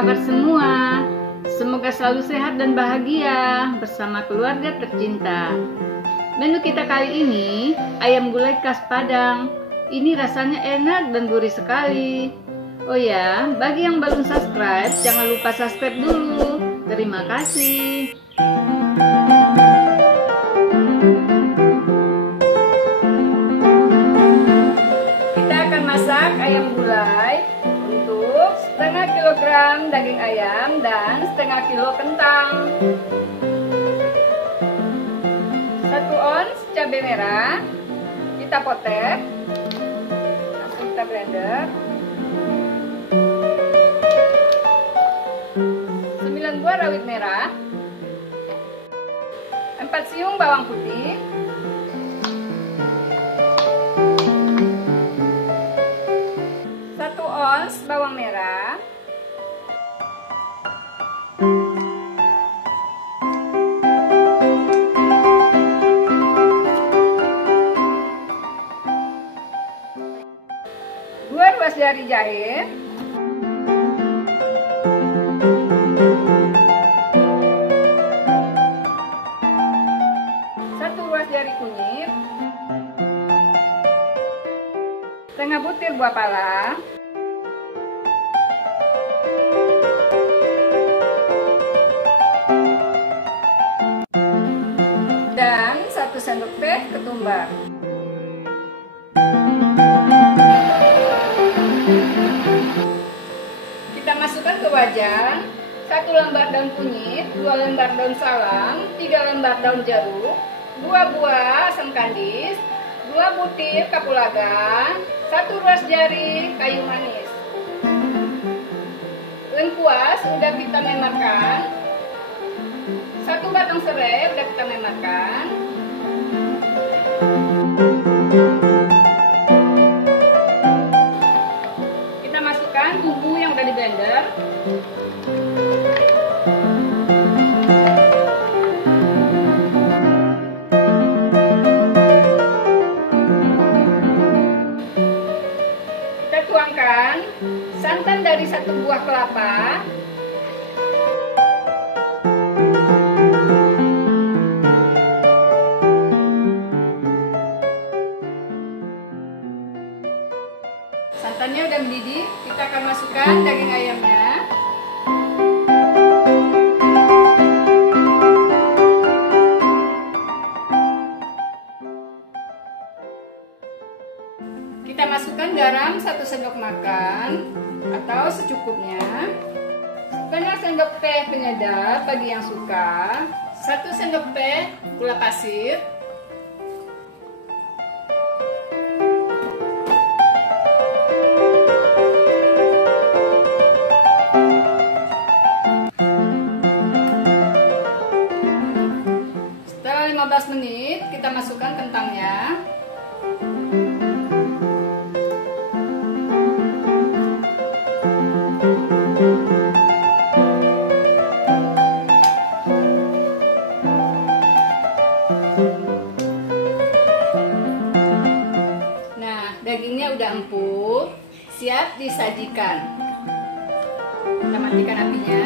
kabar semua? Semoga selalu sehat dan bahagia bersama keluarga tercinta. Menu kita kali ini ayam gulai khas Padang. Ini rasanya enak dan gurih sekali. Oh ya, bagi yang belum subscribe, jangan lupa subscribe dulu. Terima kasih. Kita akan masak ayam gulai untuk setengah kilogram daging ayam dan setengah kilo kentang. 1 ons cabai merah kita potek, langsung kita blender. 9 buah rawit merah, 4 siung bawang putih, 1 ons bawang merah, 2 ruas jari jahe, 1 ruas jari kunyit, setengah butir buah pala, dan 1 sendok teh ketumbar. Kita masukkan ke wajan 1 lembar daun kunyit, 2 lembar daun salam, 3 lembar daun jeruk, 2 buah asam kandis, 2 butir kapulaga, 1 ruas jari kayu manis. Lengkuas udah kita memarkan, 1 batang serai udah kita memarkan. Kita masukkan bumbu yang udah di blender. Kita tuangkan santan dari 1 buah kelapa, santannya udah mendidih, kita akan masukkan daging ayamnya. Kita masukkan garam 1 sendok makan atau secukupnya, setengah sendok teh penyedap bagi yang suka, 1 sendok teh gula pasir, setelah 15 menit kita masukkan kentangnya. Nah, dagingnya udah empuk, siap disajikan. Kita matikan apinya.